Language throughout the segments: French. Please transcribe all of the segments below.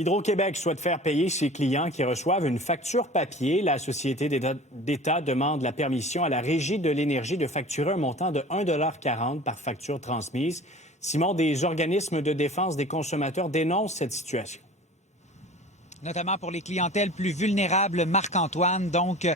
Hydro-Québec souhaite faire payer ses clients qui reçoivent une facture papier. La Société d'État demande la permission à la Régie de l'énergie de facturer un montant de 1,40 $ par facture transmise. Simon, des organismes de défense des consommateurs dénoncent cette situation. Notamment pour les clientèles plus vulnérables, Marc-Antoine. Donc,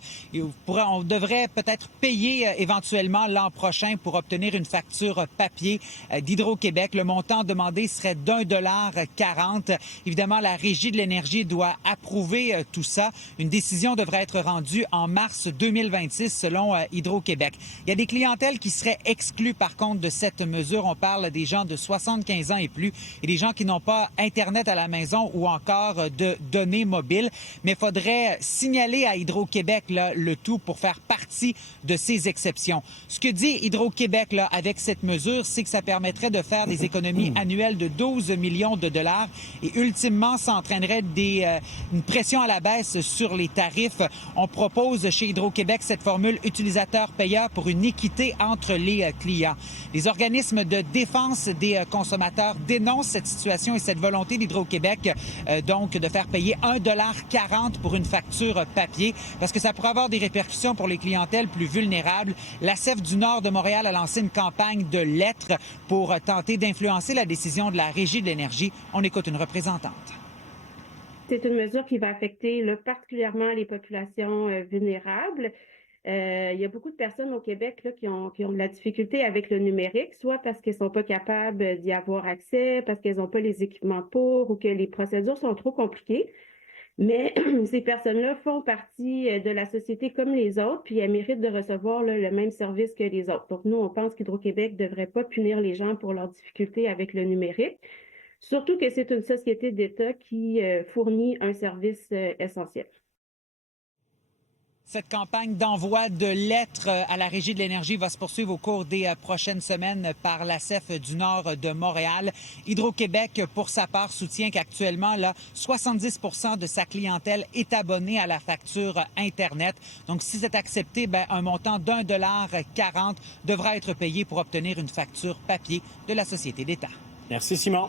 on devrait peut-être payer éventuellement l'an prochain pour obtenir une facture papier d'Hydro-Québec. Le montant demandé serait d'1,40 $. Évidemment, la Régie de l'énergie doit approuver tout ça. Une décision devrait être rendue en mars 2026 selon Hydro-Québec. Il y a des clientèles qui seraient exclues par contre de cette mesure. On parle des gens de 75 ans et plus et des gens qui n'ont pas Internet à la maison ou encore de données mobiles, mais il faudrait signaler à Hydro-Québec le tout pour faire partie de ces exceptions. Ce que dit Hydro-Québec avec cette mesure, c'est que ça permettrait de faire des économies annuelles de 12 millions de dollars et ultimement, ça entraînerait une pression à la baisse sur les tarifs. On propose chez Hydro-Québec cette formule utilisateur-payeur pour une équité entre les clients. Les organismes de défense des consommateurs dénoncent cette situation et cette volonté d'Hydro-Québec donc de faire payer 1,40 $ pour une facture papier parce que ça pourrait avoir des répercussions pour les clientèles plus vulnérables. La CEF du Nord de Montréal a lancé une campagne de lettres pour tenter d'influencer la décision de la Régie de l'énergie. On écoute une représentante. C'est une mesure qui va affecter particulièrement les populations vulnérables. Il y a beaucoup de personnes au Québec qui ont de la difficulté avec le numérique, soit parce qu'elles sont pas capables d'y avoir accès, parce qu'elles n'ont pas les équipements pour ou que les procédures sont trop compliquées. Mais ces personnes-là font partie de la société comme les autres, puis elles méritent de recevoir le même service que les autres. Donc nous, on pense qu'Hydro-Québec ne devrait pas punir les gens pour leurs difficultés avec le numérique, surtout que c'est une société d'État qui fournit un service essentiel. Cette campagne d'envoi de lettres à la Régie de l'énergie va se poursuivre au cours des prochaines semaines par la CEF du Nord de Montréal. Hydro-Québec, pour sa part, soutient qu'actuellement, 70 % de sa clientèle est abonnée à la facture Internet. Donc, si c'est accepté, un montant d'1,40 $ devra être payé pour obtenir une facture papier de la Société d'État. Merci, Simon.